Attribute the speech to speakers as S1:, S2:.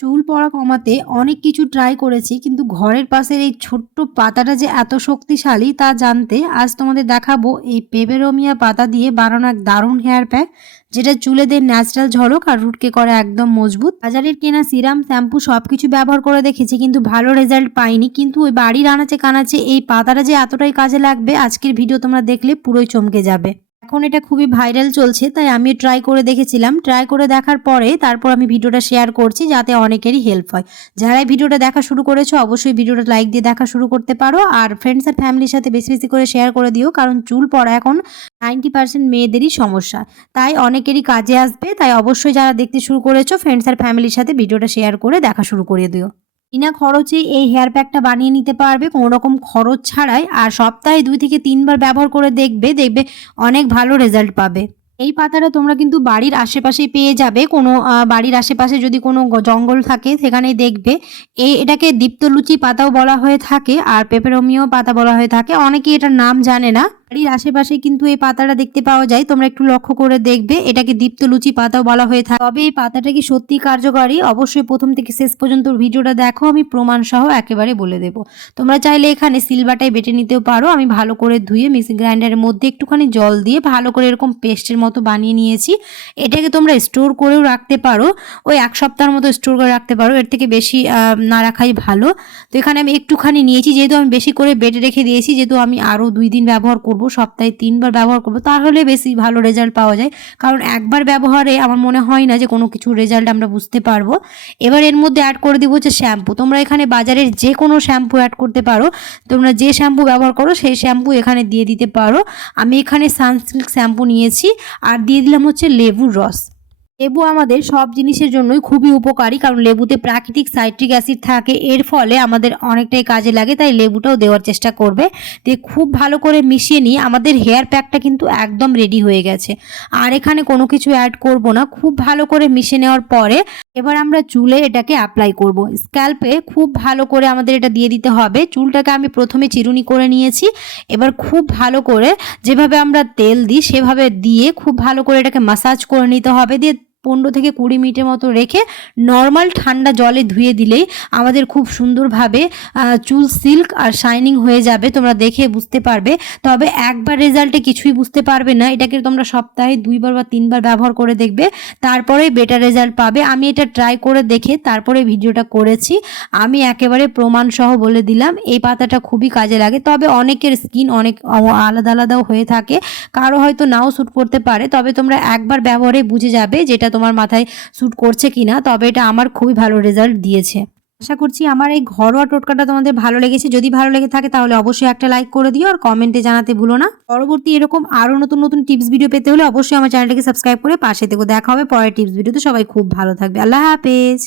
S1: চুল পড়া কমাতে অনেক কিছু ট্রাই করেছি, কিন্তু ঘরের পাশের এই ছোট্ট পাতাটা যে এত শক্তিশালী তা জানতে আজ তোমাদের দেখাবো এই পেবেরোমিয়া পাতা দিয়ে বানানো এক দারুণ হেয়ার প্যাক যেটা চুলে দেয় ন্যাচারাল ঝলক আর রুটকে করে একদম মজবুত। বাজারের কেনা সিরাম শ্যাম্পু সব কিছু ব্যবহার করে দেখেছি, কিন্তু ভালো রেজাল্ট পাইনি, কিন্তু ওই বাড়ির আনাচে কানাচে এই পাতাটা যে এতটাই কাজে লাগবে, আজকের ভিডিও তোমরা দেখলে পুরোই চমকে যাবে। এখন এটা খুবই ভাইরাল চলছে, তাই আমি ট্রাই করে দেখেছিলাম। ট্রাই করে দেখার পরে তারপর আমি ভিডিওটা শেয়ার করছি, যাতে অনেকেরই হেল্প হয়। যারা ভিডিওটা দেখা শুরু করেছ, অবশ্যই ভিডিওটা লাইক দিয়ে দেখা শুরু করতে পারো। আর ফ্রেন্ডস আর ফ্যামিলির সাথে বেশি বেশি করে শেয়ার করে দিও, কারণ চুল পড়া এখন নাইনটি পার্সেন্ট মেয়েদেরই সমস্যা। তাই অনেকেরই কাজে আসবে, তাই অবশ্যই যারা দেখতে শুরু করেছ ফ্রেন্ডস আর ফ্যামিলির সাথে ভিডিওটা শেয়ার করে দেখা শুরু করে দিও। বিনা খরচে এই হেয়ার প্যাকটা বানিয়ে নিতে পারবে। কোনো রকম খরচ ছাড়াই আর সপ্তাহে দুই থেকে তিনবার ব্যবহার করে দেখবে দেখবে অনেক ভালো রেজাল্ট পাবে। এই পাতাটা তোমরা কিন্তু বাড়ির আশেপাশেই পেয়ে যাবে। কোনো বাড়ির আশেপাশে যদি কোনো জঙ্গল থাকে, সেখানেই দেখবে। এই, এটাকে দীপ্তলুচি পাতাও বলা হয়ে থাকে আর পেপারোমিও পাতা বলা হয়ে থাকে। অনেকেই এটার নাম জানে না। বাড়ির আশেপাশে কিন্তু এই পাতাটা দেখতে পাওয়া যায়। তোমরা একটু লক্ষ্য করে দেখবে। এটাকে দীপ্ত লুচি পাতাও বলা হয়ে থাকে। তবে এই পাতাটা কি সত্যি কার্যকারী? অবশ্যই প্রথম থেকে শেষ পর্যন্ত ভিডিওটা দেখো। আমি প্রমাণ সহ একেবারে বলে দেবো। তোমরা চাইলে এখানে সিলবাটায় বেটে নিতেও পারো। আমি ভালো করে ধুয়ে মিক্সি গ্রাইন্ডারের মধ্যে একটুখানি জল দিয়ে ভালো করে এরকম পেস্টের মতো বানিয়ে নিয়েছি। এটাকে তোমরা স্টোর করেও রাখতে পারো। ওই এক সপ্তাহের মতো স্টোর করে রাখতে পারো। এর থেকে বেশি না রাখাই ভালো। তো এখানে আমি একটুখানি নিয়েছি। যেহেতু আমি বেশি করে বেটে রেখে দিয়েছি, যেহেতু আমি আরও দুই দিন ব্যবহার করব সপ্তাহে তিনবার ব্যবহার করব, তাহলে বেশি ভালো রেজাল্ট পাওয়া যায়। কারণ একবার ব্যবহারে আমার মনে হয় না যে কোনো কিছু রেজাল্ট আমরা বুঝতে পারব। এবার এর মধ্যে অ্যাড করে দিব হচ্ছে শ্যাম্পু তোমরা এখানে বাজারের যে কোনো শ্যাম্পু অ্যাড করতে পারো। তোমরা যে শ্যাম্পু ব্যবহার করো, সেই শ্যাম্পু এখানে দিয়ে দিতে পারো। আমি এখানে সানসিল্ক শ্যাম্পু নিয়েছি। আর দিয়ে দিলাম হচ্ছে লেবুর রস। লেবু আমাদের সব জিনিসের জন্যই খুবই উপকারী, কারণ লেবুতে প্রাকৃতিক সাইট্রিক অ্যাসিড থাকে। এর ফলে আমাদের অনেকটাই কাজে লাগে, তাই লেবুটাও দেওয়ার চেষ্টা করবে। দিয়ে খুব ভালো করে মিশিয়ে নিয়ে আমাদের হেয়ার প্যাকটা কিন্তু একদম রেডি হয়ে গেছে। আর এখানে কোনো কিছু অ্যাড করব না, খুব ভালো করে মিশিয়ে নেওয়ার পরে এবার আমরা চুলে এটাকে অ্যাপ্লাই করব। স্ক্যাল্পে খুব ভালো করে আমাদের এটা দিয়ে দিতে হবে। চুলটাকে আমি প্রথমে চিরুনি করে নিয়েছি। এবার খুব ভালো করে যেভাবে আমরা তেল দিই, সেভাবে দিয়ে খুব ভালো করে এটাকে মাসাজ করে নিতে হবে। দিয়ে পনেরো থেকে কুড়ি মিনিটের মতো রেখে নর্মাল ঠান্ডা জলে ধুয়ে দিলেই আমাদের খুব সুন্দরভাবে চুল সিল্ক আর শাইনিং হয়ে যাবে। তোমরা দেখে বুঝতে পারবে। তবে একবার রেজাল্টে কিছুই বুঝতে পারবে না। এটাকে তোমরা সপ্তাহে দুইবার বা তিনবার ব্যবহার করে দেখবে। তারপরে বেটার রেজাল্ট পাবে। আমি এটা ট্রাই করে দেখে তারপরে ভিডিওটা করেছি। আমি একেবারে প্রমাণ সহ বলে দিলাম। এই পাতাটা খুবই কাজে লাগে। তবে অনেকের স্কিন অনেক আলাদা, আলাদাও হয়ে থাকে। কারও হয়তো নাও শ্যুট করতে পারে। তবে তোমরা একবার ব্যবহারে বুঝে যাবে যেটা তোমার মাথায় শ্যুট করছে কি না তবে এটা আমার খুবই ভালো রেজাল্ট দিয়েছে। আশা করছি আমার এই ঘরোয়া টোটকাটা তোমাদের ভালো লেগেছে। যদি ভালো লেগে থাকে তাহলে অবশ্যই একটা লাইক করে দিও আর কমেন্টে জানাতে ভুলো না। পরবর্তী এরকম আরও নতুন নতুন টিপস ভিডিও পেতে হলে অবশ্যই আমার চ্যানেলটাকে সাবস্ক্রাইব করে পাশে থেকে। দেখা হবে পরের টিপস ভিডিওতে সবাই খুব ভালো থাকবে। আল্লাহ হাফেজ।